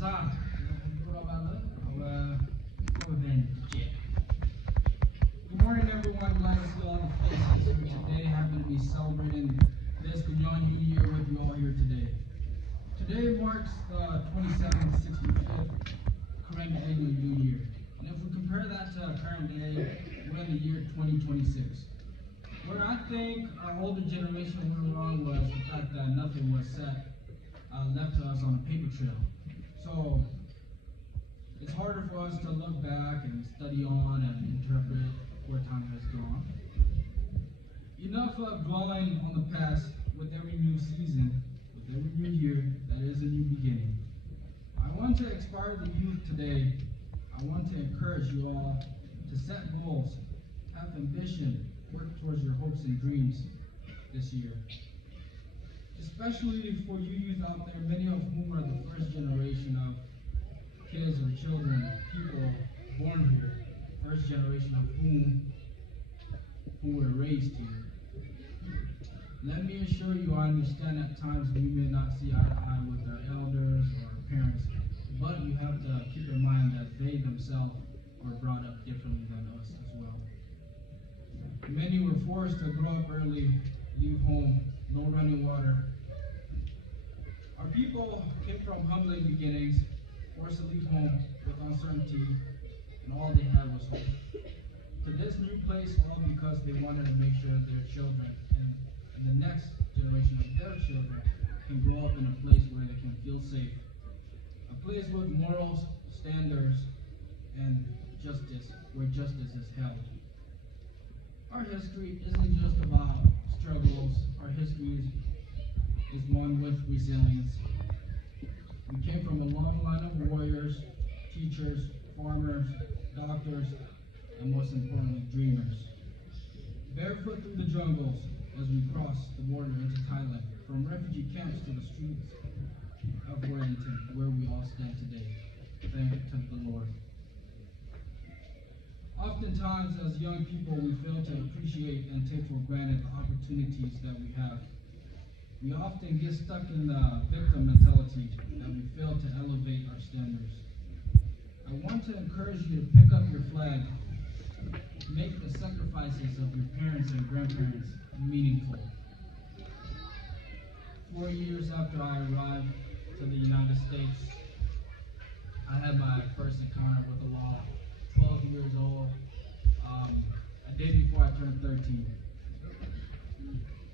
ça, Good morning, everyone. Glad to see all the faces here today. Happy to be celebrating this Gagnon New Year with you all here today. Today marks the 27th, 65th current annual New Year. And if we compare that to current day, we're in the year 2026. Where I think our older generation went wrong was the fact that nothing was left to us on a paper trail. So it's harder for us to look back and study on and interpret where time has gone. Enough of dwelling on the past. With every new season, with every new year, that is a new beginning. I want to inspire the youth today. I want to encourage you all to set goals, have ambition, work towards your hopes and dreams this year. Especially for you youth out there, many of whom are the first generation of kids or children, people born here, first generation of who were raised here. Let me assure you, I understand at times we may not see eye to eye with our elders or our parents, but you have to keep in mind that they themselves were brought up differently than us as well. Many were forced to grow up early, leave home, no running water. Our people came from humbling beginnings, forced to leave home with uncertainty, and all they had was hope. To this new place, all because they wanted to make sure their children and the next generation of their children can grow up in a place where they can feel safe, a place with morals, standards, and justice, where justice is held. Our history isn't just about struggles. Our history is one with resilience. We came from a long line of warriors, teachers, farmers, doctors, and most importantly, dreamers. Barefoot through the jungles as we crossed the border into Thailand, from refugee camps to the streets of Wellington, where we all stand today. Thank to the Lord. Oftentimes, as young people, we fail to appreciate and take for granted the opportunities that we have. We often get stuck in the victim mentality that we fail to elevate our standards. I want to encourage you to pick up your flag. Make the sacrifices of your parents and grandparents meaningful. 4 years after I arrived to the United States, I had my first encounter with the law, 12 years old, a day before I turned 13.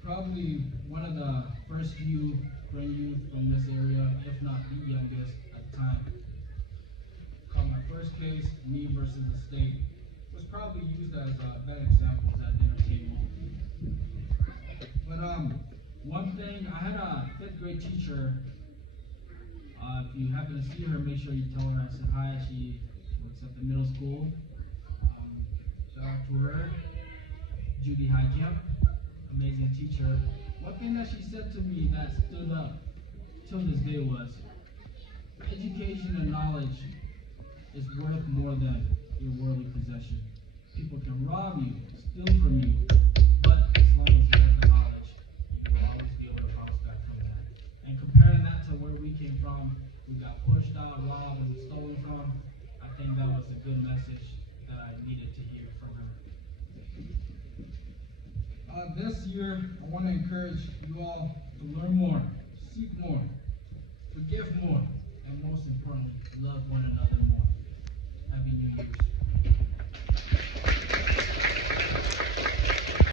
Probably one of the first few friend youth from this area, if not the youngest at the time. Called my first case, me versus the state, was probably used as bad examples at dinner table. But one thing, I had a 5th grade teacher. If you happen to see her, make sure you tell her I said hi. She works at the middle school. Shout out to her, Judy Highcamp, amazing teacher. One thing that she said to me that stood up till this day was, education and knowledge is worth more than your worldly possession. People can rob you, steal from you, but as long as you have the knowledge, you will always be able to bounce back from that. And comparing that to where we came from, we got pushed out, robbed, and stolen from, I think that was a good message that I needed to hear from her. This year, I want to encourage you all to learn more, seek more, forgive more, and most importantly, love one another.